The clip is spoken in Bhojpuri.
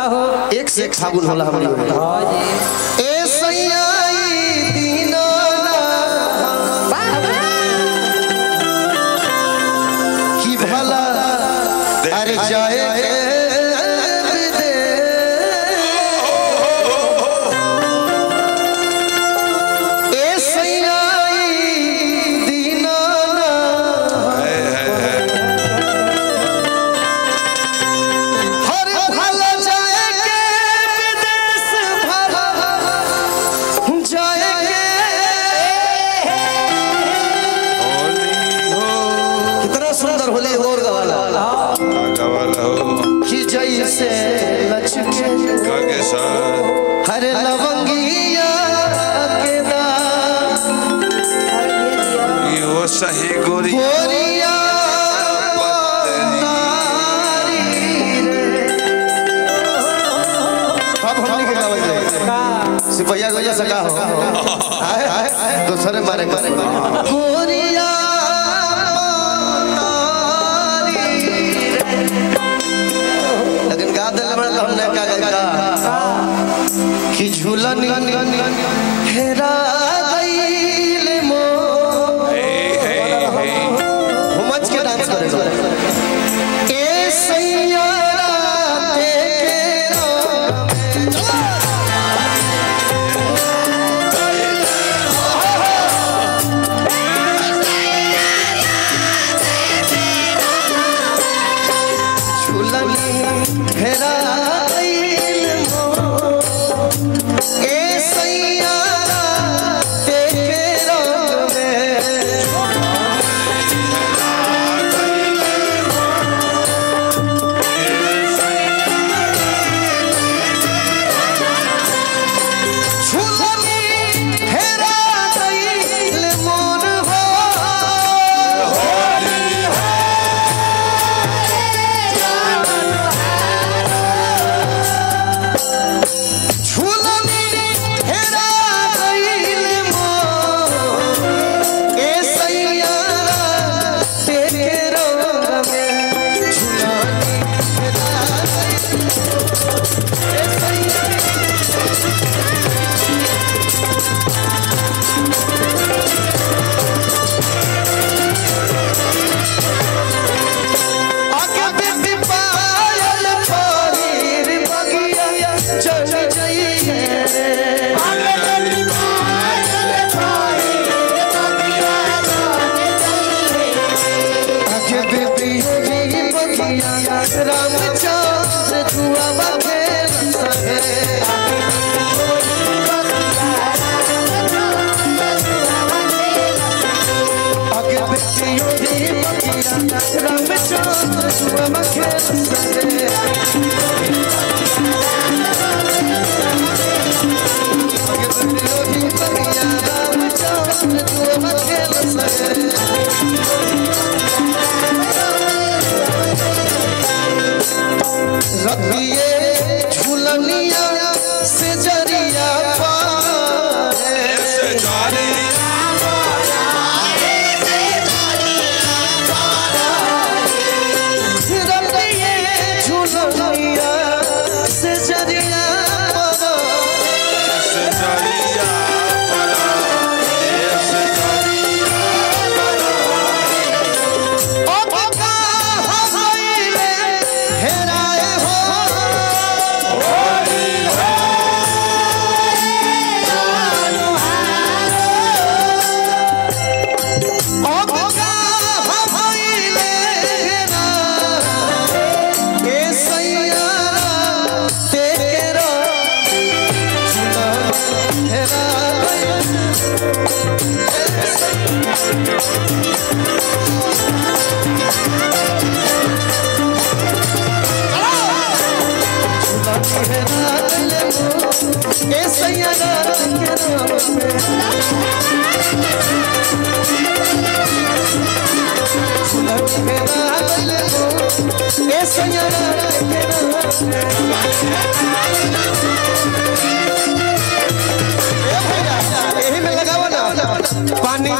एक से एक फागुन होला हमनी ए सैया दीना बाबा की भला अरे जाए हरे लवंगिया के यो सही गोरिया अब हमनी के गावे जाए सिपहिया गोया सका हो दूसरे मारे गोरिया लेकिन गा दिल में कहने का कि झूलन हेरा गईल मो मच के डांस करेगा ए सैया झूलन हेरा रामचंद्र जुआ बखेल सहे आगे बेटियों की बगिया रामचंद्र जुआ बखेल सहे आगे बेटियों की बगिया रामचंद्र जुआ बखेल सहे रखिए झूलनिया से जरिया झूलनिया से जरिया पानी